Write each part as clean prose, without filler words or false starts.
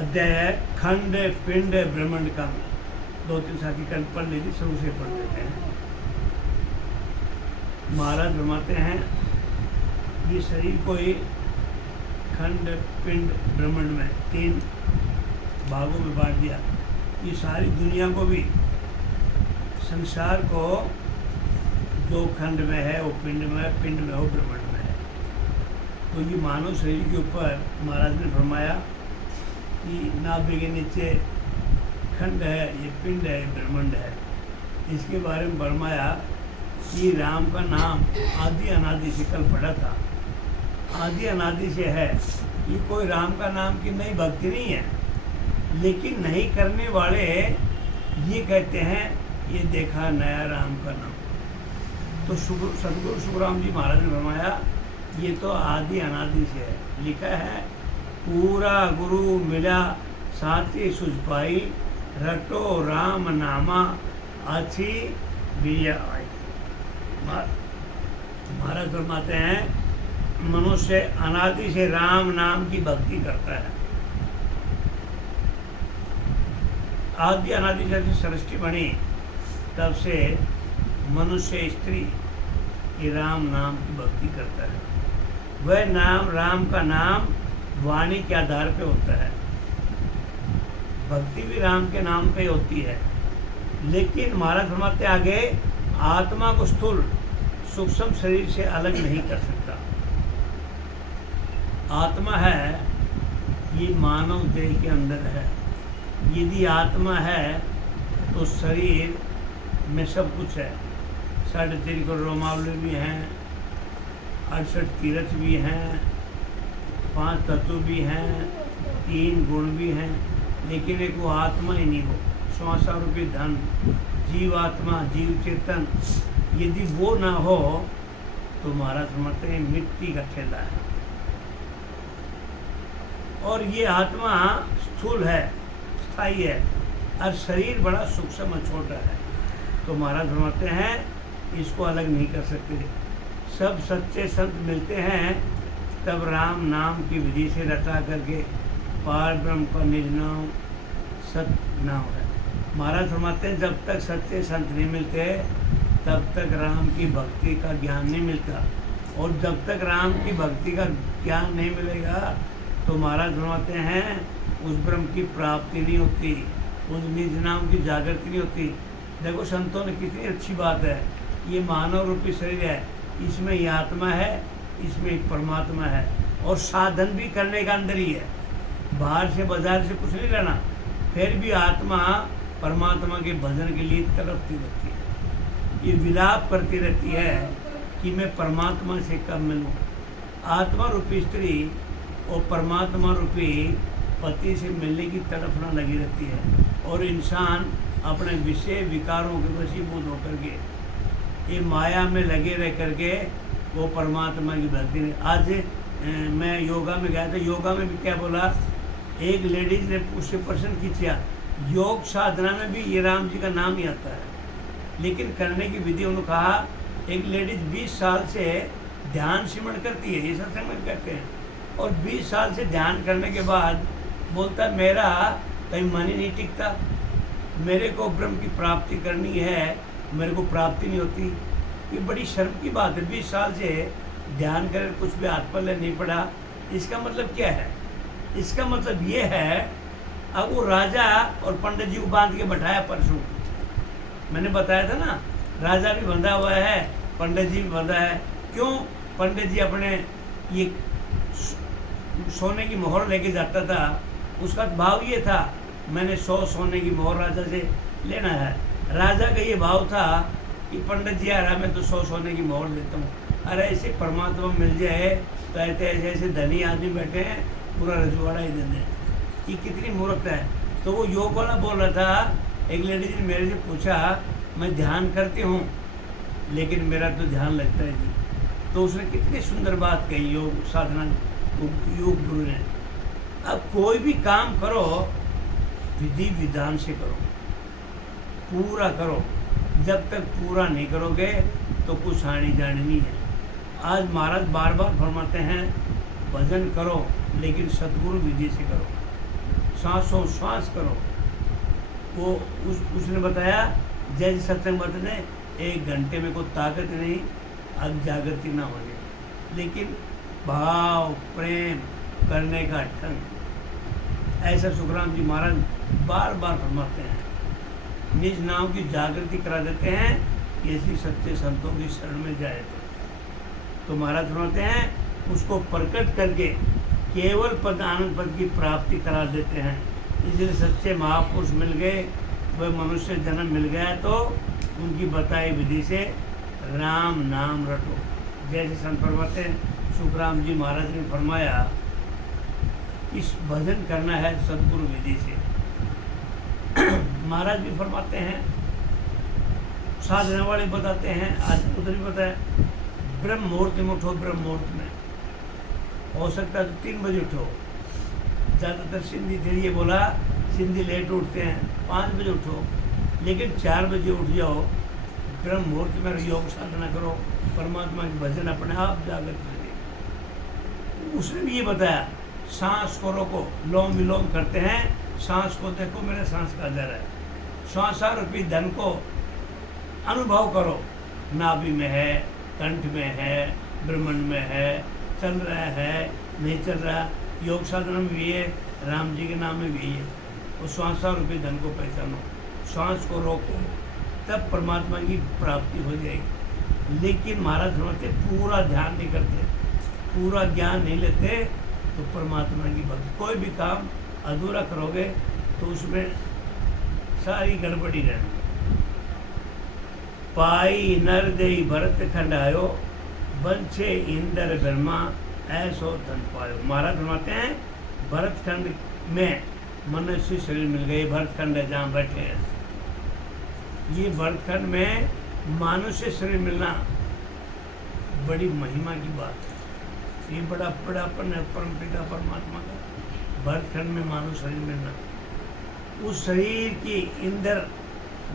अध्याय है खंड पिंड ब्रह्मांड का। 2-3 साथी खंड पढ़ लीजिए, शुरू से पढ़ देते हैं। महाराज फरमाते हैं ये शरीर को ही खंड पिंड ब्रह्मांड में 3 भागों में बांट दिया। ये सारी दुनिया को भी, संसार को 2 खंड में है, वो पिंड में है, पिंड में हो, ब्रह्मांड में है। तो ये मानव शरीर के ऊपर महाराज ने फरमाया कि नाभि के नीचे खंड है, ये पिंड है, ये ब्रह्मांड है। इसके बारे में फरमाया कि राम का नाम आदि अनादि से कल पढ़ा था, आदि अनादि से है। ये कोई राम का नाम की नई भक्ति नहीं है, लेकिन नहीं करने वाले ये कहते हैं ये देखा नया राम का नाम। तो सदगुरु सुखराम जी महाराज ने फरमाया ये तो आदि अनादि से है। लिखा है पूरा गुरु मिला साथी सुझ पाई, रटो राम नामा अच्छी बिया आई। महाराज फरमाते हैं मनुष्य अनादि से राम नाम की भक्ति करता है। आदि अनादि से सृष्टि बनी तब से मनुष्य स्त्री ये राम नाम की भक्ति करता है। वह नाम, राम का नाम वाणी के आधार पे होता है। भक्ति भी राम के नाम पे होती है, लेकिन महाराज फरमाते आगे आत्मा को स्थूल सूक्ष्म शरीर से अलग नहीं कर सकता। आत्मा है ये मानव देह के अंदर है। यदि आत्मा है तो शरीर में सब कुछ है। 3.5 करोड़ रोमावली भी हैं, 68 तीर्थ भी हैं, 5 तत्व भी हैं, 3 गुण भी हैं, लेकिन एक वो आत्मा ही नहीं हो। 100 रुपये धन, जीवात्मा, जीव चेतन, यदि वो ना हो तो महाराज समझते हैं मिट्टी का ठेला है। और ये आत्मा स्थूल है, स्थायी है, और शरीर बड़ा सूक्ष्म और छोटा है। तो महाराज फरमाते हैं इसको अलग नहीं कर सकते। सब सच्चे संत मिलते हैं तब राम नाम की विधि से रटा करके पार ब्रह्म का निज नाम सत्य नाम है। महाराज फरमाते हैं जब तक सच्चे संत नहीं मिलते तब तक राम की भक्ति का ज्ञान नहीं मिलता, और जब तक राम की भक्ति का ज्ञान नहीं मिलेगा तो महाराज फरमाते हैं उस ब्रह्म की प्राप्ति नहीं होती, उस निज नाम की जागृति नहीं होती। देखो संतों ने कितनी अच्छी बात है, ये मानव रूपी शरीर है, इसमें ये आत्मा है, इसमें एक परमात्मा है, और साधन भी करने का अंदर ही है। बाहर से बाजार से कुछ नहीं लेना, फिर भी आत्मा परमात्मा के भजन के लिए तड़पती रहती है। ये विलाप करती रहती है कि मैं परमात्मा से कब मिलूं। आत्मा रूपी स्त्री और परमात्मा रूपी पति से मिलने की तड़फना लगी रहती है, और इंसान अपने विषय विकारों के वशीभूत होकर के ये माया में लगे रह करके वो परमात्मा की भक्ति नहीं। आज मैं योगा में गया था, योगा में भी क्या बोला, एक लेडीज ने उससे प्रश्न किया योग साधना में भी ये राम जी का नाम ही आता है, लेकिन करने की विधि उन्होंने कहा एक लेडीज 20 साल से ध्यान सिमरण करती है, ये सत्संग में कहते हैं, और 20 साल से ध्यान करने के बाद बोलता है मेरा कहीं मन ही नहीं टिकता, मेरे को ब्रह्म की प्राप्ति करनी है, मेरे को प्राप्ति नहीं होती। ये बड़ी शर्म की बात है, 20 साल से ध्यान कर कुछ भी हाथ पल्ले नहीं पड़ा। इसका मतलब क्या है? इसका मतलब ये है अब वो राजा और पंडित जी को बांध के बैठाया। परसों मैंने बताया था ना, राजा भी बंधा हुआ है, पंडित जी भी बंधा है। क्यों? पंडित जी अपने ये सोने की मोहर लेके जाता था, उसका भाव ये था मैंने 100 सोने की मोहर राजा से लेना है। राजा का ये भाव था कि पंडित जी आ रहा मैं तो 100 सोने की मोहर देता हूँ। अरे ऐसे परमात्मा मिल जाए तो ऐसे ऐसे धनी आदमी बैठे हैं पूरा रजवाड़ा ही दे दें। ये कितनी मूर्खता है। तो वो योग वाला बोल रहा था, एक लेडीज ने मेरे से पूछा मैं ध्यान करती हूँ लेकिन मेरा तो ध्यान लगता है नहीं। तो उसने कितनी सुंदर बात कही योग साधना योग गुरु ने। अब कोई भी काम करो विधि विधान से करो, पूरा करो। जब तक पूरा नहीं करोगे तो कुछ आनी जानी नहीं है। आज महाराज बार बार फरमाते हैं भजन करो लेकिन सतगुरु विधि से करो। सांसों सांस करो। वो उसने बताया जैसे सत्संग बताने 1 घंटे में कोई ताकत नहीं, अब जागृति ना होने, लेकिन भाव प्रेम करने का ढंग, ऐसा सुखराम जी महाराज बार बार फरमाते हैं। निज नाम की जागृति करा देते हैं कि ऐसी सच्चे संतों की शरण में जाए तो महाराज फरमाते हैं उसको प्रकट करके केवल पद आनंद पद की प्राप्ति करा देते हैं। इसलिए सच्चे महापुरुष मिल गए, वह मनुष्य जन्म मिल गया तो उनकी बताई विधि से राम नाम रटो। जैसे संत फरमाते हैं, सुखराम जी महाराज ने फरमाया इस भजन करना है सदगुरु विधि से। महाराज भी फरमाते हैं, साधना वाले बताते हैं, आज उधर भी बताया, ब्रह्म मुहूर्त में उठो, ब्रह्म मुहूर्त में हो सकता है तो 3 बजे उठो। ज़्यादातर सिंधी थे ये बोला, सिंधी लेट उठते हैं, 5 बजे उठो, लेकिन 4 बजे उठ जाओ, ब्रह्म मुहूर्त में योग साधना करो, परमात्मा की भजन अपने आप जागृत कर देगा। उसने भी ये बताया, सांस को रोको, लोम विलोम करते हैं, सांस को देखो, मेरे सांस का दर है, श्वासारूपी धन को अनुभव करो, नाभि में है, कंठ में है, ब्रह्मांड में है, चल रहा है नहीं चल रहा, योग साधना में भी है, राम जी के नाम में भी है। वो श्वासारूपी धन को पहचानो, श्वास को रोको, तब परमात्मा की प्राप्ति हो जाएगी। लेकिन महाराज समझते पूरा ध्यान नहीं करते, पूरा ज्ञान नहीं लेते तो परमात्मा की भक्ति, कोई भी काम अधूरा करोगे तो उसमें सारी गड़बड़ी रहनी। पाई नर देई भरत खंड आयो, बंछे इंदर ब्रह्मा ऐसो धन पायो। महाराज फरमाते हैं भरत खंड में मनुष्य शरीर मिल गए, भरत खंड है जहाँ बैठे हैं, ये भरत खंड में मानुष्य शरीर मिलना बड़ी महिमा की बात है। ये बड़ा बड़ापन है परम पिता परमात्मा का, भरत खंड में मानव शरीर मिलना। उस शरीर की इंद्र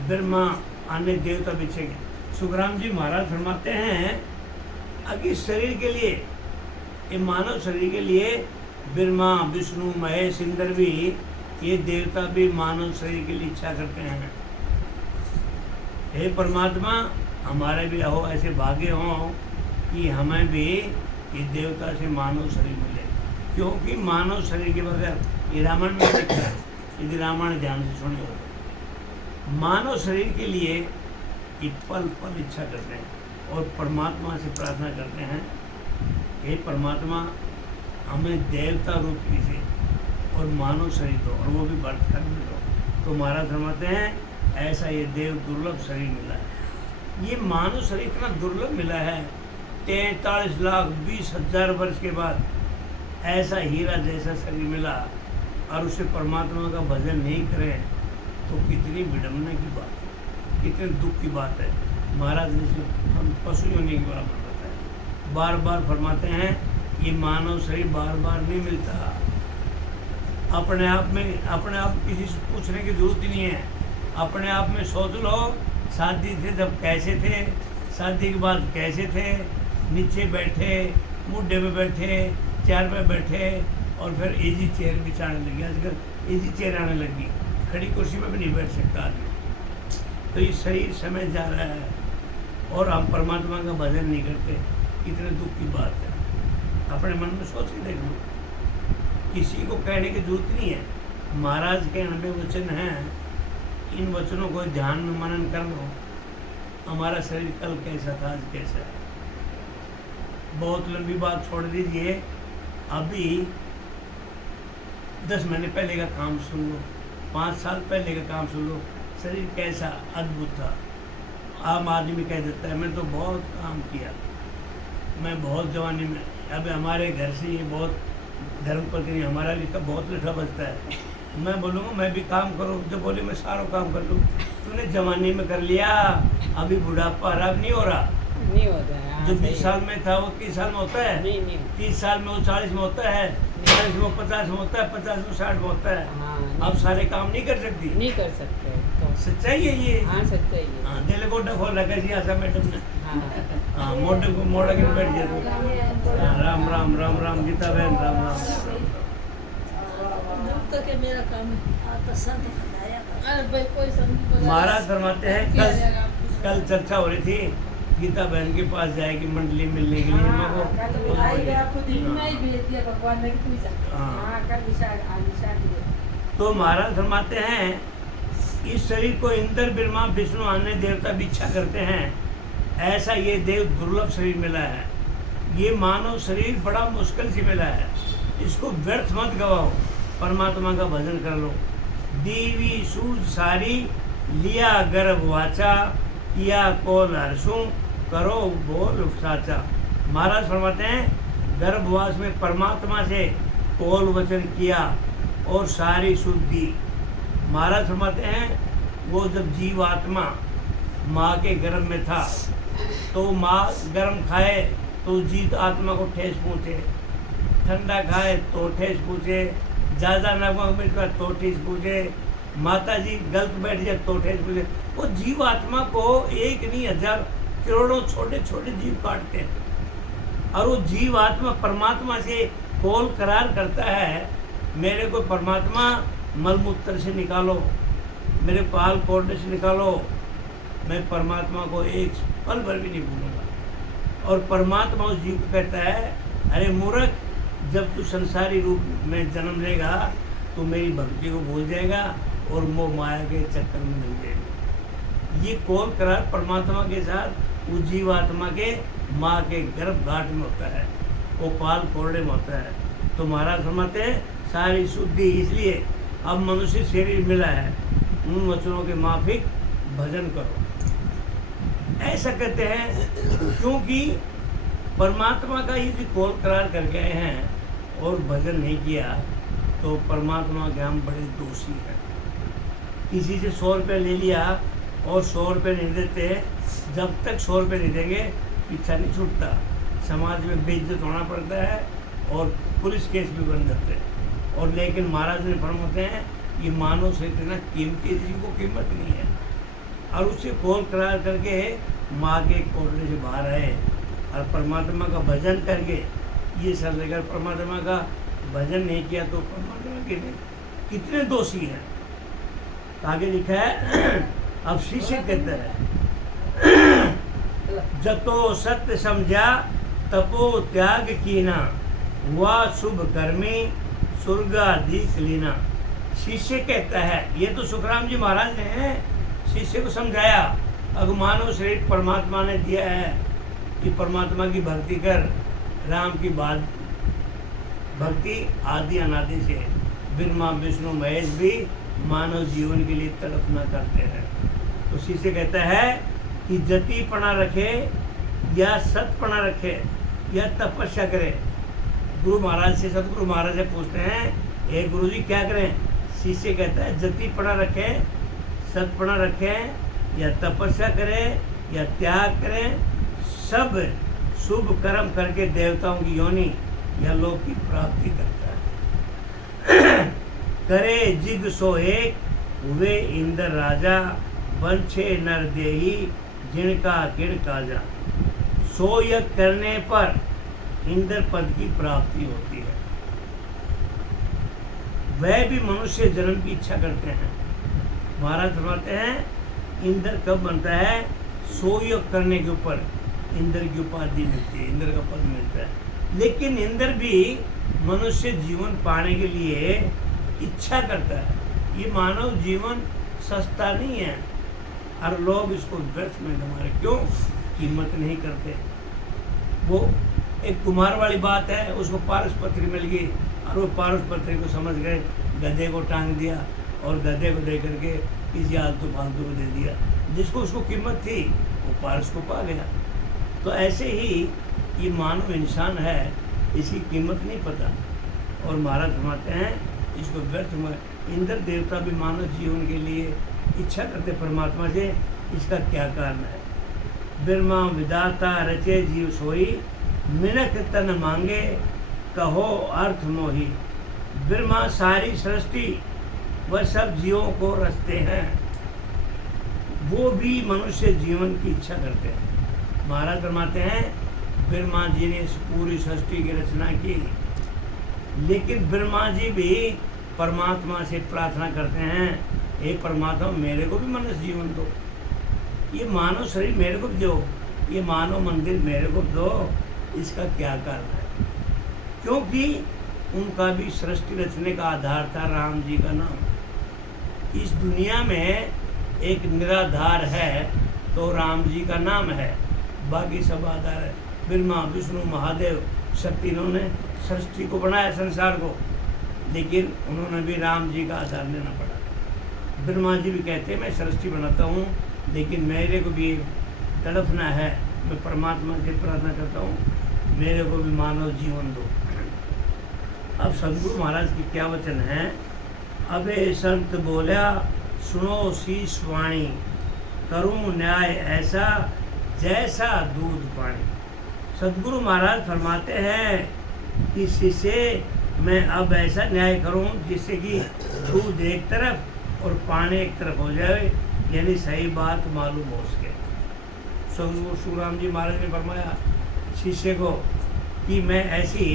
ब्रह्मा अन्य देवता बिछेंगे। सुखराम जी महाराज फरमाते हैं अब इस शरीर के लिए, ये मानव शरीर के लिए ब्रह्मा विष्णु महेश इंद्र भी, ये देवता भी मानव शरीर के लिए इच्छा करते हैं, हे परमात्मा हमारे भी हो ऐसे भाग्य हों कि हमें भी ये देवता से मानव शरीर मिले। क्योंकि मानव शरीर के बगैर, ये रामायण में लिखा है, यदि रामायण ध्यान से सुने हो, मानव शरीर के लिए ये पल पल इच्छा करते हैं और परमात्मा से प्रार्थना करते हैं, हे परमात्मा हमें देवता रूप से और मानव शरीर दो, और वो भी भरत खंड में दो। तो महाराज फरमाते हैं ऐसा ये देव दुर्लभ शरीर मिला है। ये मानव शरीर इतना दुर्लभ मिला है, 43,20,000 वर्ष के बाद ऐसा हीरा जैसा शरीर मिला, और उसे परमात्मा का भजन नहीं करें तो कितनी विडम्बना की बात है, कितने दुख की बात है। महाराज ने हम पशु योनि के बराबर बताया, बार बार फरमाते हैं ये मानव शरीर बार बार नहीं मिलता। अपने आप किसी से पूछने की जरूरत ही नहीं है, अपने आप में सोच लो, शादी थे जब कैसे थे, शादी के बाद कैसे थे, नीचे बैठे, मुड्ढे पे बैठे, चेयर पे बैठे, और फिर इजी चेयर बिछाने लगी। आजकल इजी चेयर आने लगी, खड़ी कुर्सी पे भी नहीं बैठ सकता आदमी। तो ये शरीर समय जा रहा है और हम परमात्मा का भजन नहीं करते, कितने दुख की बात है। अपने मन में सोच के देख लो, किसी को कहने की जरूरत नहीं है। महाराज के 90 वचन हैं, इन वचनों को ध्यान में मनन कर लो, हमारा शरीर कल कैसा था आज कैसा है। बहुत लंबी बात छोड़ दीजिए, अभी 10 महीने पहले का काम सुन लो, 5 साल पहले का काम सुन लो, शरीर कैसा अद्भुत था। आम आदमी कह देता है मैं तो बहुत काम किया, मैं बहुत जवानी में, अब हमारे घर से ये बहुत धर्मपत्नी हमारा लिखा बहुत लिखा बचता है, मैं बोलूँगा मैं भी काम करूँ, जो बोले मैं सारा काम कर लूँ। तूने जवानी में कर लिया, अभी बुढ़ापा आराम नहीं हो रहा, नहीं होता है। जो 20 साल में था वो 30 साल में होता है, नहीं 30 साल में वो 40 में होता है, 40 में 50 में होता है, 50 में 60 में होता है। हाँ, अब सारे काम नहीं कर सकती, नहीं कर सकते तो सच्चाई है ये। हाँ सच्चाई है। हाँ, दिल को खोल रखा जी आशा मैडम ने। हाँ हाँ, मोड़ के बैठ गया तो राम राम राम राम गीता बहन राम राम। दुख तो के मेरा काम है। तो संत बताया अरे भाई कोई संत महाराज फरमाते हैं किया कल जाएगा आपको। कल चर्चा हो रही थी गीता बहन के पास जाएगी मंडली मिलने के लिए मैं वो मैं ही भेज दिया भगवान ने कि तू ही जा। हाँ। कल तो महाराज फरमाते हैं इस शरीर को इंद्र ब्रह्मा विष्णु अन्य देवता भी इच्छा करते हैं, ऐसा ये देव दुर्लभ शरीर मिला है। ये मानव शरीर बड़ा मुश्किल से मिला है, इसको व्यर्थ मत गवाओ, परमात्मा का भजन कर लो। दीवी सूझ सारी लिया गर्भ वाचा, किया कोल हर्षू करो बोल साचा। महाराज फरमाते हैं गर्भवास में परमात्मा से कोल वचन किया और सारी शुद्धि। महाराज फरमाते हैं वो जब जीवात्मा माँ के गर्भ में था तो माँ गर्म खाए तो जीत आत्मा को ठेस पहुँचे, ठंडा खाए तो ठेस पूछे, ज़्यादा नमक मिर्च का तो ठेस पूछे, माता जी गलत बैठ जाए तो ठेस पूछे। वो जीव आत्मा को एक नहीं हजार करोड़ों छोटे छोटे जीव काटते हैं और वो जीव आत्मा परमात्मा से कोल करार करता है, मेरे को परमात्मा मलमूत्र से निकालो, मेरे पाल कोड़ने से निकालो, मैं परमात्मा को एक पल भर भी नहीं भूलूंगा। और परमात्मा उस जीव को कहता है अरे मूर्ख, जब तू संसारी रूप में जन्म लेगा तो मेरी भक्ति को भूल जाएगा और मोह माया के चक्कर में मिल जाएगा। ये कौन करार परमात्मा के साथ उस जीवात्मा के माँ के गर्भगाट में होता है, वो पाल कोरड़े में होता है। तो महाराज फरमाते हैं सारी शुद्धि इसलिए अब मनुष्य शरीर मिला है, उन वचनों के माफिक भजन करो। ऐसा कहते हैं क्योंकि परमात्मा का यदि कौल करार कर गए हैं और भजन नहीं किया तो परमात्मा के हम बड़े दोषी हैं। किसी से 100 रुपये ले लिया और 100 रुपये नहीं देते, जब तक 100 रुपये नहीं देंगे पीछा नहीं छूटता, समाज में बेइज्जत होना पड़ता है और पुलिस केस भी बन जाते हैं। और लेकिन महाराज ने फरमाते हैं ये मानव से इतना कीमती चीज़ को कीमत नहीं है, और उसे कौल करार करके माँ के कोरने से बाहर आए और परमात्मा का भजन करके ये सब लेकर परमात्मा का भजन नहीं किया तो परमात्मा के कितने दोषी हैं। आगे लिखा है अब शिष्य कहते हैं जतो सत्य समझा तपो त्याग कीना, हुआ शुभ कर्मी स्वर्गाधिक लीना। शिष्य कहता है, ये तो सुखराम जी महाराज ने शिष्य को समझाया, अगर मानव शरीर परमात्मा ने दिया है कि परमात्मा की भक्ति कर, राम की बात भक्ति आदि अनादि से ब्रह्मा विष्णु महेश भी मानव जीवन के लिए तड़पना करते हैं। तो शिष्य कहता है कि जतिपना रखे या सतपना रखे या तपस्या करे। गुरु महाराज से सतगुरु महाराज से पूछते हैं हे गुरु जी क्या करें? शिष्य कहता है जतिपना रखे, सतपना रखे या तपस्या करें या त्याग करें, सब शुभ कर्म करके देवताओं की योनि या लोक की प्राप्ति करता है। करे जिग सो एक हुए इंद्र राजा, वंशे नर देही जिनका किण काजा। सो यज्ञ करने पर इंद्र पद की प्राप्ति होती है। वह भी मनुष्य जन्म की इच्छा करते हैं। महाराज फरमाते हैं इंद्र कब बनता है? सो यज्ञ करने के ऊपर इंद्र की उपाधि मिलती है, इंद्र का पद मिलता है। लेकिन इंद्र भी मनुष्य जीवन पाने के लिए इच्छा करता है। ये मानव जीवन सस्ता नहीं है और लोग इसको व्यर्थ में गंवा रहे। क्यों? कीमत नहीं करते। वो एक कुम्हार वाली बात है, उसको पारस पत्री मिल गई और वो पारस पत्री को समझ गए, गधे को टांग दिया और गधे को दे करके किसी आलतू फालतू को दे दिया। जिसको उसको कीमत थी वो पारस को पा गया। तो ऐसे ही ये मानव इंसान है, इसकी कीमत नहीं पता। और महाराज फरमाते हैं इसको व्यर्थ में। इंद्र देवता भी मानव जीवन के लिए इच्छा करते परमात्मा से, इसका क्या कारण है? ब्रह्मा विधाता रचे जीव सोई, मिनक तन मांगे कहो अर्थ मोही। ब्रह्मा सारी सृष्टि वह सब जीवों को रचते हैं, वो भी मनुष्य जीवन की इच्छा करते हैं। महाराज फरमाते हैं ब्रह्मा जी ने इस पूरी सृष्टि की रचना की, लेकिन ब्रह्मा जी भी परमात्मा से प्रार्थना करते हैं, हे परमात्मा मेरे को भी मनुष्य जीवन दो, ये मानव शरीर मेरे को भी दो, ये मानव मंदिर मेरे को दो, इसका क्या कारण है? क्योंकि उनका भी सृष्टि रचने का आधार था राम जी का नाम। इस दुनिया में एक निराधार है तो राम जी का नाम है, बाकी सब आधार है। ब्रह्मा विष्णु महादेव शक्ति, इन्होंने सृष्टि को बनाया, संसार को, लेकिन उन्होंने भी राम जी का आधार लेना पड़ा। ब्रह्मा जी भी कहते हैं मैं सृष्टि बनाता हूँ, लेकिन मेरे को भी तड़पना है, मैं परमात्मा से प्रार्थना करता हूँ मेरे को भी मानव जीवन दो। अब सदगुरु महाराज की क्या वचन है? अबे संत बोला सुनो शीश वाणी, करूँ न्याय ऐसा जैसा दूध पानी। सदगुरु महाराज फरमाते हैं कि शिष्य मैं अब ऐसा न्याय करूं जिससे कि दूध एक तरफ और पानी एक तरफ हो जाए, यानी सही बात मालूम हो सके। सदगुरु श्री राम जी महाराज ने फरमाया शिष्य को कि मैं ऐसी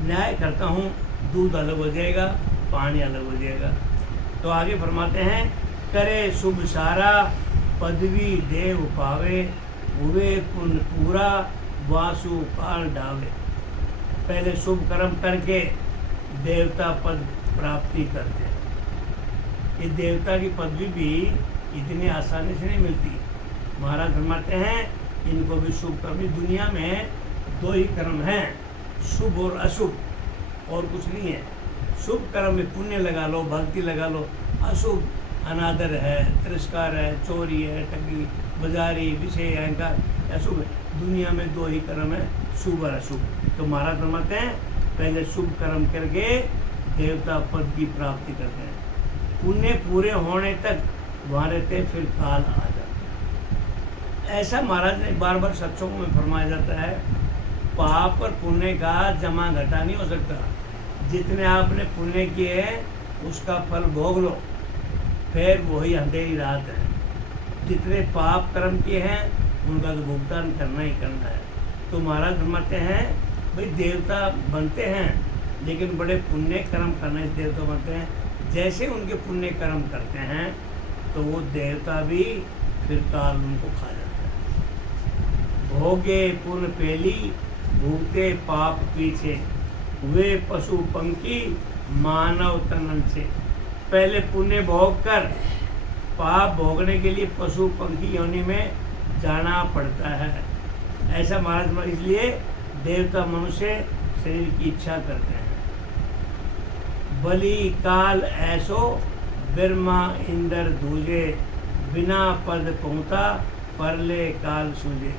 न्याय करता हूं, दूध अलग हो जाएगा, पानी अलग हो जाएगा। तो आगे फरमाते हैं करे शुभ सारा, पदवी देव पावे, हुए पुण्य पूरा, वासु काल ढावे। पहले शुभ कर्म करके देवता पद प्राप्ति करते हैं। ये देवता की पदवी भी इतनी आसानी से नहीं मिलती। महाराज फरमाते हैं इनको भी शुभ कर्म, दुनिया में दो ही कर्म हैं, शुभ और अशुभ, और कुछ नहीं है। शुभ कर्म में पुण्य लगा लो, भक्ति लगा लो, अशुभ अनादर है, तिरस्कार है, चोरी है, ठगी, बाजारी, विषय, अहंकार, अशुभ है। दुनिया में दो ही कर्म है, शुभ और अशुभ। तो महाराज फरमाते हैं पहले शुभ कर्म करके देवता पद की प्राप्ति करते हैं, पुण्य पूरे होने तक वहाँ रहते, फिर काल आ जाता है। ऐसा महाराज ने बार बार सत्संगों में फरमाया जाता है, पाप और पुण्य का जमा घटा नहीं हो सकता। जितने आपने पुण्य किए उसका फल भोग लो, फिर वही अंधेरी रात है। जितने पाप कर्म किए हैं उनका तो भुगतान करना ही करना है। तो महाराज फरमाते हैं भाई देवता बनते हैं लेकिन बड़े पुण्य कर्म करने से देवता बनते हैं। जैसे उनके पुण्य कर्म करते हैं तो वो देवता भी फिर काल उनको खा जाता है। भोगे पुण्य पहली, भूगते पाप पीछे, वे पशु पंखी मानव तनन से। पहले पुण्य भोग कर पाप भोगने के लिए पशु पंखी योनि में जाना पड़ता है। ऐसा महाराज इसलिए देवता मनुष्य शरीर की इच्छा करते हैं। बलि काल ऐसो, ब्रह्मा इंद्र दूजे, बिना पद पहुँचा परले काल सूझे।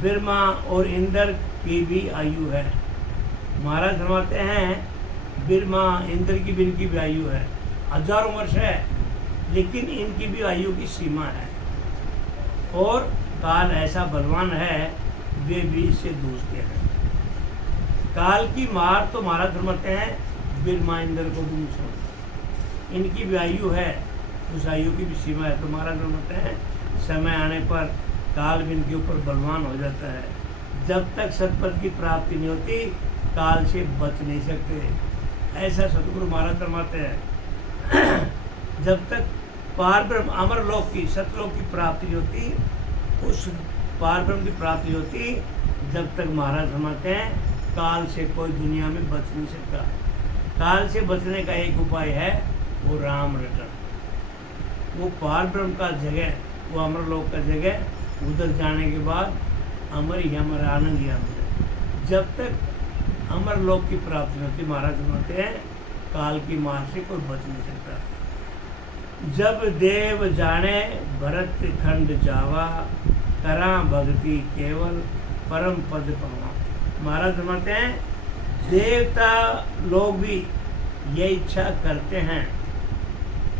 ब्रह्मा और इंद्र की भी आयु है। महाराज फरमाते हैं ब्रह्मा इंद्र की भी इनकी भी आयु है, हजारों वर्ष है, लेकिन इनकी भी आयु की सीमा है। और काल ऐसा बलवान है वे भी इससे जूझते हैं। काल की मार तो महाराज फरमाते हैं ब्रह्मा इंद्र को भी नहीं छोड़ता। इनकी भी आयु है, उस आयु की भी सीमा है। तो महाराज फरमाते हैं समय आने पर काल भी इनके ऊपर बलवान हो जाता है। जब तक सतपथ की प्राप्ति नहीं होती काल से बच नहीं सकते। ऐसा सतगुरु महाराज फरमाते हैं जब तक पार ब्रह्म अमर लोक की सतलोक की प्राप्ति होती, उस पार ब्रह्म की प्राप्ति होती, जब तक महाराज फरमाते हैं काल से कोई दुनिया में बच नहीं सकता। काल से बचने का एक उपाय है वो राम रटन। वो पार ब्रह्म का जगह, वो अमर लोक का जगह, उधर जाने के बाद अमर ही अमर, आनंद ही अमर है। जब तक अमर लोक की प्राप्ति होती महाराज फरमाते हैं काल की मार से कोई बच नहीं सकता। जब देव जाने भरत खंड जावा, करा भक्ति केवल परम पद पावा। महाराज फरमाते हैं देवता लोग भी ये इच्छा करते हैं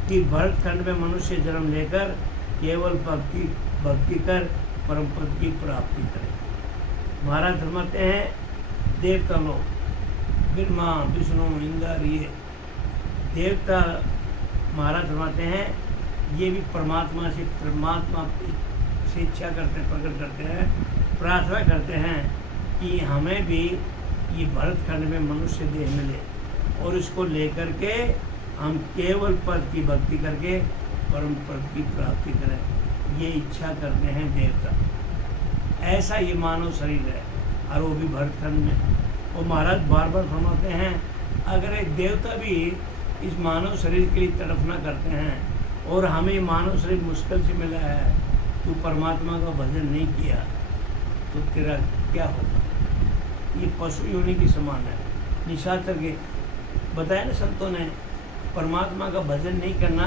कि भरत खंड में मनुष्य जन्म लेकर केवल भक्ति कर परम पद की प्राप्ति करे। महाराज फरमाते हैं देवता लोग ब्रह्मा विष्णु इंद्र ये देवता महाराज फरमाते हैं ये भी परमात्मा से इच्छा करते हैं, प्रकट करते हैं, प्रार्थना करते हैं कि हमें भी ये भरत खंड में मनुष्य देह मिले। और इसको लेकर के हम केवल पद की भक्ति करके परम पद की प्राप्ति करें, ये इच्छा करते हैं देवता। ऐसा ये मानव शरीर है, और वो भी भरतखंड में। वो महाराज बार बार फरमाते हैं, अगर एक देवता भी इस मानव शरीर के लिए तड़फना करते हैं और हमें मानव शरीर मुश्किल से मिला है, तू परमात्मा का भजन नहीं किया तो तेरा क्या होगा? ये पशु योनि की समान है। निशाचर के बताया ना संतों ने, परमात्मा का भजन नहीं करना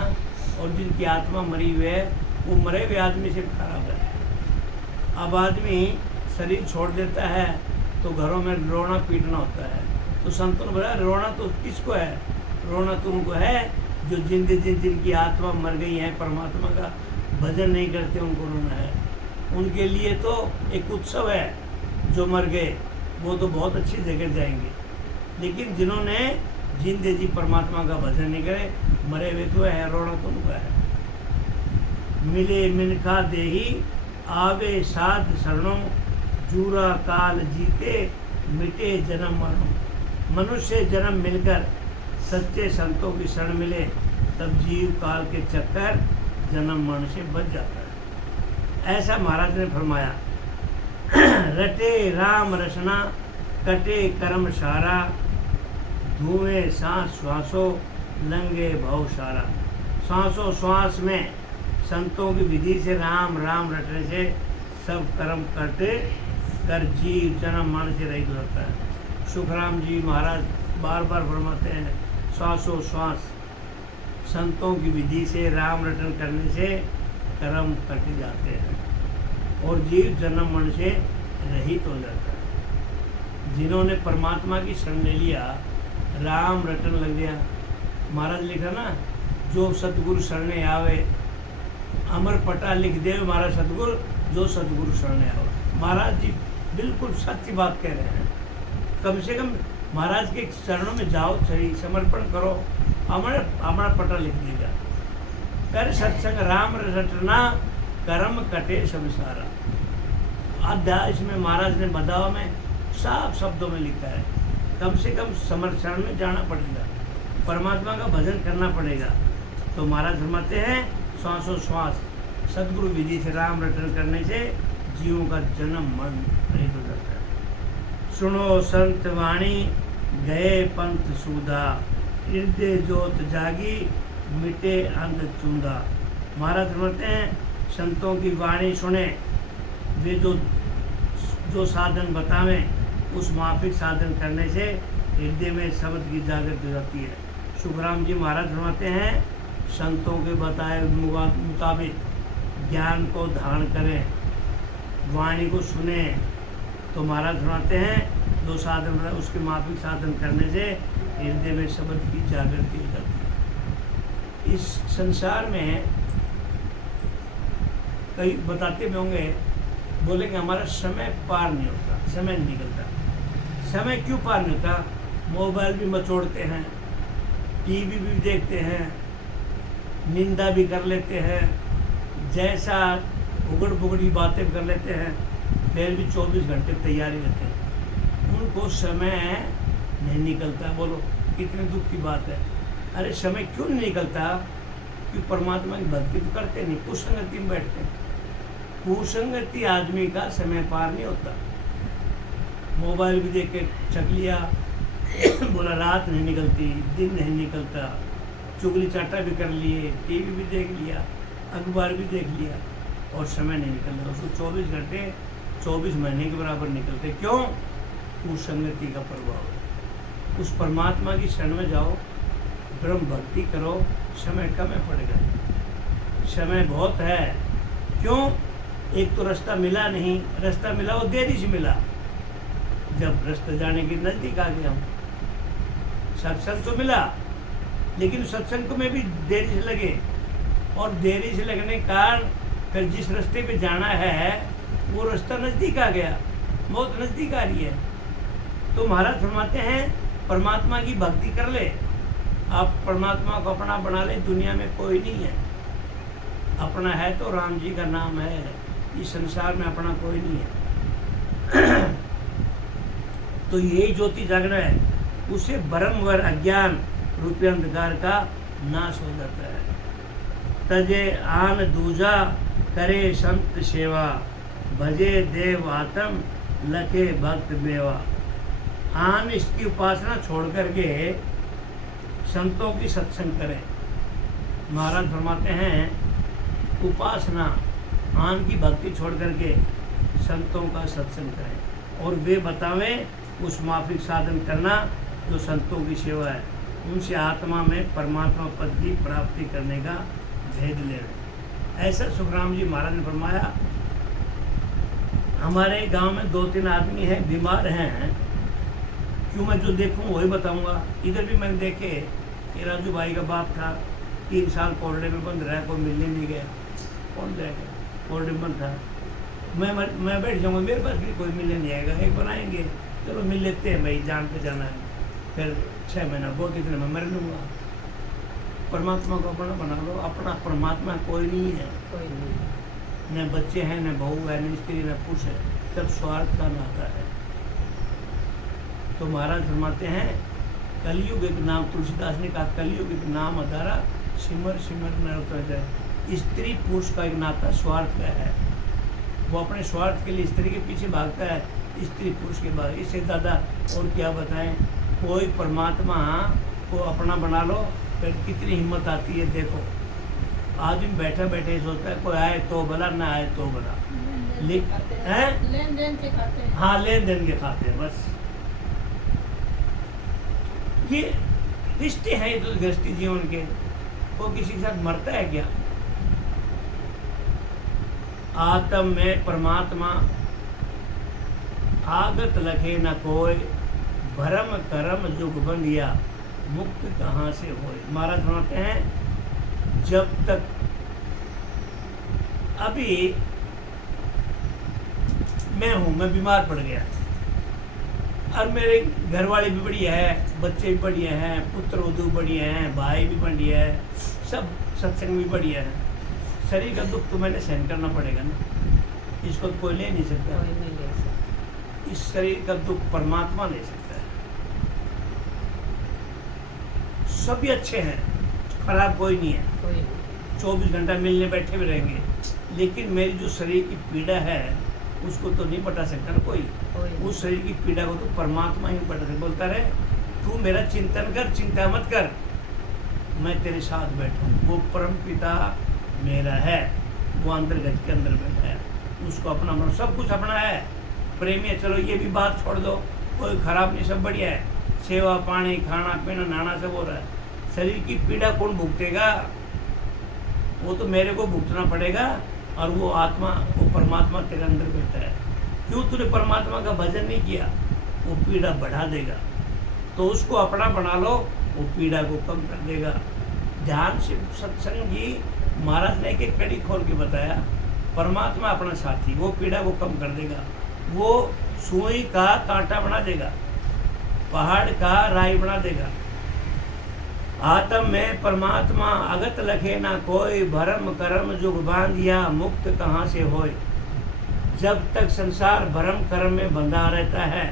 और जिनकी आत्मा मरी हुई है वो मरे हुए आदमी से खराब है। अब आदमी शरीर छोड़ देता है तो घरों में रोना पीटना होता है। तो संतों ने बताया रोना तो किसको है? रोना तो उनको है जो जिनकी आत्मा मर गई है, परमात्मा का भजन नहीं करते, उनको रोना है। उनके लिए तो एक उत्सव है, जो मर गए वो तो बहुत अच्छी जगह जाएंगे। लेकिन जिन्होंने जिंदे जी परमात्मा का भजन नहीं करे, मरे हुए तो है, रोना तो उनका है। मिले मिनखा देही आवे साध शरणों, जूरा काल जीते मिटे जन्म मरणों। मनुष्य जन्म मिलकर सच्चे संतों की शरण मिले, तब जीव काल के चक्कर जन्म मरण से बच जाता है। ऐसा महाराज ने फरमाया। रटे राम रचना कटे कर्म सारा, धुएं सांस श्वासों लंगे भव सारा। सांसों श्वास में संतों की विधि से राम राम रटने से सब कर्म कटे कर जीव जन्म मरण से रहित होता है। सुखराम जी महाराज बार बार फरमाते हैं, श्वासों श्वास संतों की विधि से राम रटन करने से कर्म कट जाते हैं और जीव जन्म मरण से रहित हो जाता है। जिन्होंने परमात्मा की शरण ले लिया, राम रटन लग गया। महाराज लिखा ना, जो सतगुरु शरणे आवे, अमर पटा लिख दे हमारा सतगुरु, जो सतगुरु शरणे आवे। महाराज जी बिल्कुल सच्ची बात कह रहे हैं। कम से कम महाराज के चरणों में जाओ, सही समर्पण करो, हमारा पटा लिख देगा। कर सत्संग राम रटना, कर्म कटे सब सारा। अध्याय इसमें महाराज ने बदाव में साफ शब्दों में लिखा है। कम से कम समर्पण में जाना पड़ेगा, परमात्मा का भजन करना पड़ेगा। तो महाराज फरमाते हैं, श्वासों श्वास सदगुरु विधि से राम रटन करने से जीवों का जन्म मरण रहित हो जाता है। सुनो संत वाणी गए पंथ सूधा, हृदय जोत जागी मिटे अंध चूंदा। महाराज फरमाते हैं, संतों की वाणी सुने, वे जो साधन बतावें, उस माफिक साधन करने से हृदय में शब्द की जागृति हो जाती है। सुखराम जी महाराज फरमाते हैं, संतों के बताए मुताबिक ज्ञान को धारण करें, वाणी को सुने। तो महाराज फरमाते हैं, जो साधन बताए उसके माफिक साधन करने से हृदय में शब्द की जागृति हो जाती है। इस संसार में कई बताते भी होंगे, बोलेंगे हमारा समय पार नहीं होता, समय नहीं निकलता। समय क्यों पार नहीं होता? मोबाइल भी मचोड़ते हैं, टीवी भी देखते हैं, निंदा भी कर लेते हैं, जैसा उगड़ बुगड़ी बातें कर लेते हैं, फिर भी 24 घंटे तैयारी रहते हैं। उनको समय नहीं निकलता। बोलो कितने दुख की बात है। अरे समय क्यों नहीं निकलता? कि परमात्मा की भक्ति तो करते नहीं, कुसंगति में बैठते हैं। कुसंगति आदमी का समय पार नहीं होता। मोबाइल भी देख के छक लिया, बोला रात नहीं निकलती, दिन नहीं निकलता, चुगली चाटा भी कर लिए, टीवी भी देख लिया, अखबार भी देख लिया, और समय नहीं निकलता। उसको 24 घंटे 24 महीने के बराबर निकलते। क्यों? कुसंगति का प्रभाव। उस परमात्मा की शरण में जाओ, ब्रह्म भक्ति करो, समय कम पड़ेगा। समय बहुत है। क्यों? एक तो रास्ता मिला नहीं, रास्ता मिला वो देरी से मिला। जब रास्ता जाने के नज़दीक आ गए हम, सत्संग तो मिला, लेकिन सत्संग में भी देरी से लगे, और देरी से लगने के कारण फिर जिस रास्ते पे जाना है वो रास्ता नज़दीक आ गया, बहुत नज़दीक आ रही है। तो महाराज फरमाते हैं, परमात्मा की भक्ति कर ले, आप परमात्मा को अपना बना ले। दुनिया में कोई नहीं है, अपना है तो राम जी का नाम है। इस संसार में अपना कोई नहीं है। तो यही ज्योति जागना है। उससे भ्रम व अज्ञान रूपी अंधकार का नाश हो जाता है। तजे आन दूजा करे संत सेवा, भजे देव आत्म लखे भक्त बेवा। आन इसकी उपासना छोड़ करके संतों की सत्संग करें। महाराज फरमाते हैं उपासना आन की भक्ति छोड़ करके संतों का सत्संग करें और वे बतावें उस माफिक साधन करना जो संतों की सेवा है, उनसे आत्मा में परमात्मा पद की प्राप्ति करने का भेद ले रहे। ऐसा सुखराम जी महाराज ने फरमाया। हमारे गांव में 2-3 आदमी हैं बीमार हैं, क्यों मैं जो देखूं वही बताऊंगा। इधर भी मैंने देखे कि राजू भाई का बाप था 3 साल कोरडे में बंद रहा, कोई मिलने नहीं गया। कौन जाएगा, कोरडे में बंद था। मैं बैठ जाऊंगा, मेरे पास भी कोई मिलने नहीं आएगा। एक बनाएंगे, चलो मिल लेते हैं भाई, जान पे जाना है, फिर 6 महीना बहुत इतने में मर लूँगा। परमात्मा को अपना बना लो। अपना परमात्मा कोई नहीं है, कोई नहीं। न बच्चे हैं, न बहू है, न स्त्री, न पुरुष है, सब स्वार्थ का नाता है। तो महाराज फरमाते हैं कलयुग एक नाम, तुलसीदास ने कहा कलयुग एक नाम अधारा, सिमर सिमर न उतर जाए। स्त्री पुरुष का एक नाता स्वार्थ का है। वो अपने स्वार्थ के लिए स्त्री के पीछे भागता है, स्त्री पुरुष के भाग। इससे ज़्यादा और क्या बताएं। कोई परमात्मा को अपना बना लो, फिर कितनी हिम्मत आती है। देखो आदमी बैठा बैठे ही सोचता है कोई आए तो भला, ना आए तो भला। लेन देन के खाते हैं। हाँ, लेन देन के खाते हैं बस। ये रिश्ते हैं, ये तो गृहस्थी जीवन के। वो किसी के साथ मरता है क्या। आत्म में परमात्मा आगत लखे न कोई, भरम करम जुग बंधिया, मुक्त कहाँ से होए। महाराज फरमाते हैं जब तक अभी मैं बीमार पड़ गया और मेरे घर वाले भी बढ़िया है, बच्चे भी बढ़िया हैं, पुत्र वधू बढ़िया हैं, भाई भी बढ़िया है, सब सत्संग भी बढ़िया है। शरीर का दुख तो मैंने सहन करना पड़ेगा ना, इसको तो कोई ले नहीं सकता। कोई नहीं ले सकता। इस शरीर का दुख परमात्मा ले सकता है। सभी अच्छे हैं, खराब कोई नहीं है, कोई नहीं। 24 घंटा मिलने बैठे भी रहेंगे, लेकिन मेरी जो शरीर की पीड़ा है उसको तो नहीं बता सकता ना कोई। उस शरीर की पीड़ा को तो परमात्मा ही बता सकता। बोलता रहे तू मेरा चिंतन कर, चिंता मत कर, मैं तेरे साथ बैठूं। वो परम पिता मेरा है, वो अंदर गज के अंदर बैठा है, उसको अपना मन, सब कुछ अपना है, प्रेमी है। चलो ये भी बात छोड़ दो, कोई खराब नहीं, सब बढ़िया है। सेवा पानी खाना पीना नहाना सब हो रहा है। शरीर की पीड़ा कौन भुगतेगा, वो तो मेरे को भुगतना पड़ेगा। और वो आत्मा, वो परमात्मा तेरे अंदर बैठा है। क्यों तूने परमात्मा का भजन नहीं किया, वो पीड़ा बढ़ा देगा। तो उसको अपना बना लो, वो पीड़ा को कम कर देगा। ध्यान से सत्संग जी महाराज ने एक कड़ी खोल के बताया, परमात्मा अपना साथी, वो पीड़ा को कम कर देगा। वो सुई का कांटा बना देगा, पहाड़ का राई बना देगा। आत्म में परमात्मा अगत लखे ना कोई, भरम कर्म जुग बांधिया, मुक्त कहाँ से होए। जब तक संसार भरम कर्म में बंधा रहता है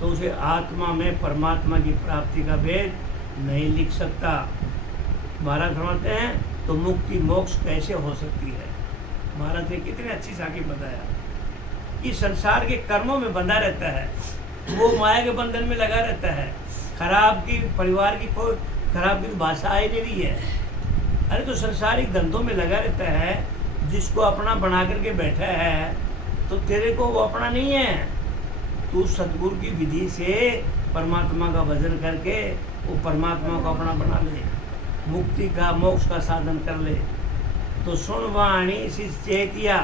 तो उसे आत्मा में परमात्मा की प्राप्ति का भेद नहीं लिख सकता। महाराज फरमाते हैं तो मुक्ति मोक्ष कैसे हो सकती है। महाराज ने कितनी अच्छी साखी बताया कि संसार के कर्मों में बंधा रहता है, वो माया के बंधन में लगा रहता है। खराब की परिवार की कोई खराब की भाषा आई नहीं रही है। अरे तो संसारिक धंधों में लगा रहता है, जिसको अपना बना करके बैठा है, तो तेरे को वो अपना नहीं है। तू सतगुरु की विधि से परमात्मा का भजन करके वो परमात्मा को अपना बना ले, मुक्ति का मोक्ष का साधन कर ले। तो सुन वाणी चेतिया,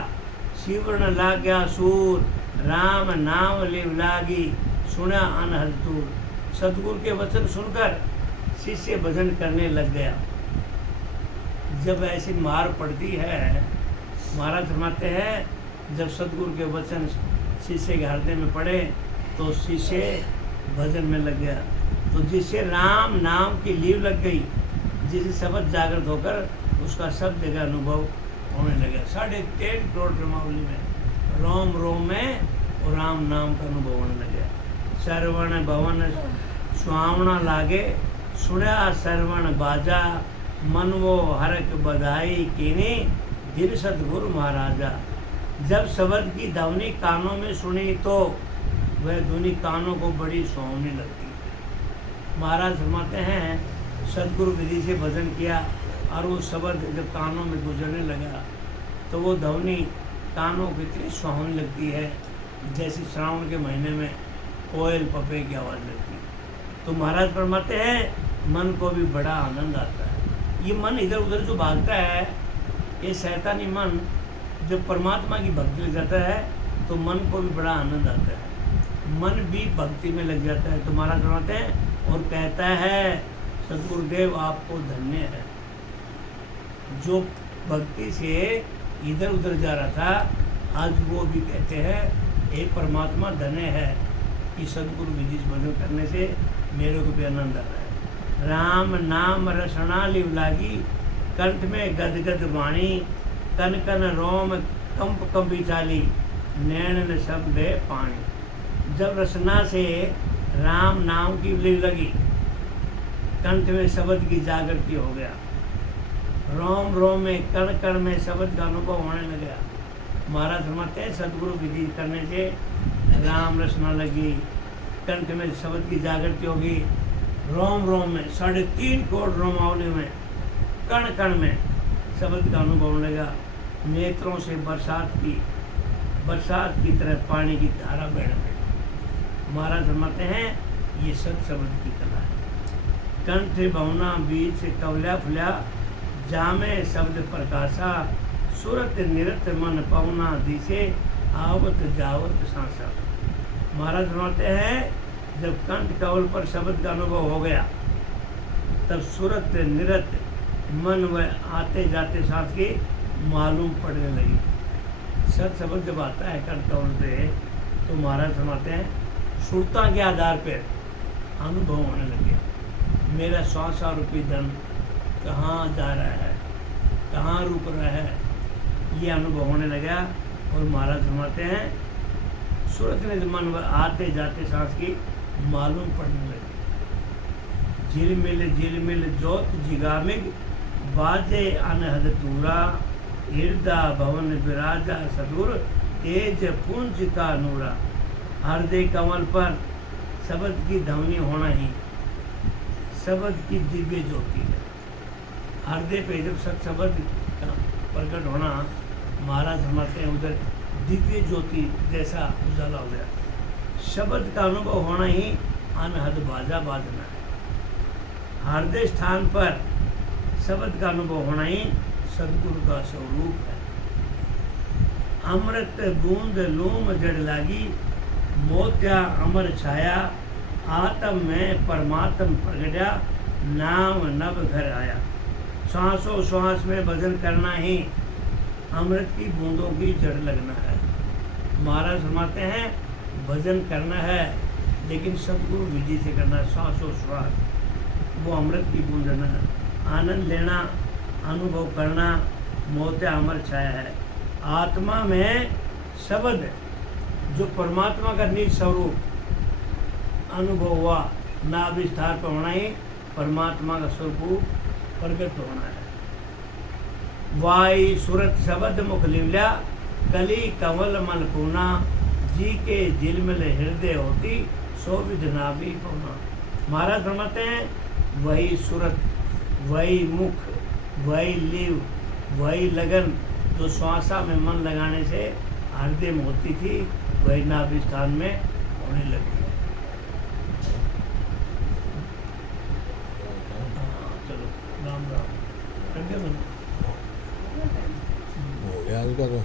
शिवर्ण लाग्या सूर, राम नाम लिव लागी, सुना अनहद दूर। सतगुरु के वचन सुनकर शिष्य भजन करने लग गया। जब ऐसी मार पड़ती है, महाराज फरमाते हैं जब सतगुरु के वचन शिष्य के हृदय में पड़े तो शिष्य भजन में लग गया। तो जिससे राम नाम की लीव लग गई, जिसे शब्द जागृत होकर उसका सब जगह अनुभव होने लगा। 3.5 करोड़ ब्रह्मावली में रोम रोम में और राम नाम का अनुभव होने लगा। श्रवण भवन सुहावना लागे सुनया श्रवण बाजा, मन वो हरक बधाई कीनी, जिन सतगुरु महाराजा। जब शब्द की ध्वनि कानों में सुनी तो वह ध्वनि कानों को बड़ी सुहावनी लगती है। महाराज फरमाते हैं सतगुरु विधि से भजन किया और वो शब्द जब कानों में गुजरने लगा तो वो ध्वनि कानों को इतनी सुहावनी लगती है जैसे श्रावण के महीने में कोयल पपे की आवाज़ लगती है। तो महाराज फरमाते हैं मन को भी बड़ा आनंद आता है। ये मन इधर उधर जो भागता है, ये शैतानी मन जब परमात्मा की भक्ति लग जाता है तो मन को भी बड़ा आनंद आता है, मन भी भक्ति में लग जाता है। तो महाराज फरमाते हैं और कहता है सतगुरुदेव आपको धन्य है। जो भक्ति से इधर उधर जा रहा था आज वो भी कहते हैं हे परमात्मा धन्य है कि सतगुरु विधि से भजन करने से मेरे को भी आनंद आ रहा है। राम नाम रसना लिव लागी, कंठ में गदगद वाणी, कन कन रोम कंप कंपी चाली, नैन शब्द पानी। जब रसना से राम नाम की लिव लगी, कंठ में शब्द की जागृति हो गया, रोम रोम में कण कण में शब्द का अनुभव होने लगा। महाराज फरमाते हैं सतगुरु विधि करने से राम रसना लगी, कंठ में शब्द की जागृति होगी, रोम रोम में 3.5 करोड़ रोमावली में कण कण में शब्द का अनुभव होने लगा। नेत्रों से बरसात की तरह पानी की धारा बहने लगी। महाराज फरमाते हैं ये सत शब्द की कला है। कंठ भवना बीच कवल्या फुल्या, जामे शब्द प्रकाशा, सुरत निरत मन पवना दिशे, आवत जावत सांसा। महाराज फरमाते हैं जब कंठ कवल पर शब्द का अनुभव हो गया तब सुरत निरत मन व आते जाते सांस की मालूम पड़ने लगी। सत शब्द जब आता है कंठ कवल पे तो महाराज फरमाते हैं सुरता के आधार पर अनुभव होने लगे। मेरा 100 रुपये धन कहाँ जा रहा है, कहाँ रुक रहा है, ये अनुभव होने लगा। और महाराज फरमाते हैं सूरत ने मन आते जाते सांस की मालूम पड़ने लगी। झिलमिल जोत जिगामिग, बाजे अनहद तूरा, हृदय भवन विराजा सदुर, तेज पुंज का नूरा। हृदय कमल पर शब्द की ध्वनि होना ही शब्द की दिव्य ज्योति है। हृदय पे जब शब्द का प्रकट होना, महाराज फरमाते हैं उधर दिव्य ज्योति जैसा उजाला हो गया। शब्द का अनुभव होना ही अनहद बाजा बाजना है। हृदय स्थान पर शब्द का अनुभव होना ही सदगुरु का स्वरूप है। अमृत बूंद लूम जड़ लागी, मोत्या अमर छाया, आत्म में परमात्म प्रगटा, नाम नभ घर आया। श्वासों श्वास में भजन करना ही अमृत की बूंदों की जड़ लगना है। महाराज फरमाते हैं भजन करना है लेकिन सतगुरु विधि से करना है। श्वासों श्वास वो अमृत की बूंद है, आनंद लेना, अनुभव करना, मोत्या अमर छाया है। आत्मा में शब्द जो परमात्मा का निज स्वरूप अनुभव हुआ, नाभि स्थान पर होना ही परमात्मा का स्वरूप प्रकट होना है। वाई सुरत शब्द मुख लिवल्या, कली कमल मल पूना, जी के झिलमिल हृदय होती, शोभित नाभि पौना। महाराज फरमाते हैं वही सुरत, वही मुख, वही लिव, वही लगन जो श्वासा में मन लगाने से हृदय में होती थी वही नाभि स्थान में होने लगी है। चलो राम राम। हो गया उसका तो।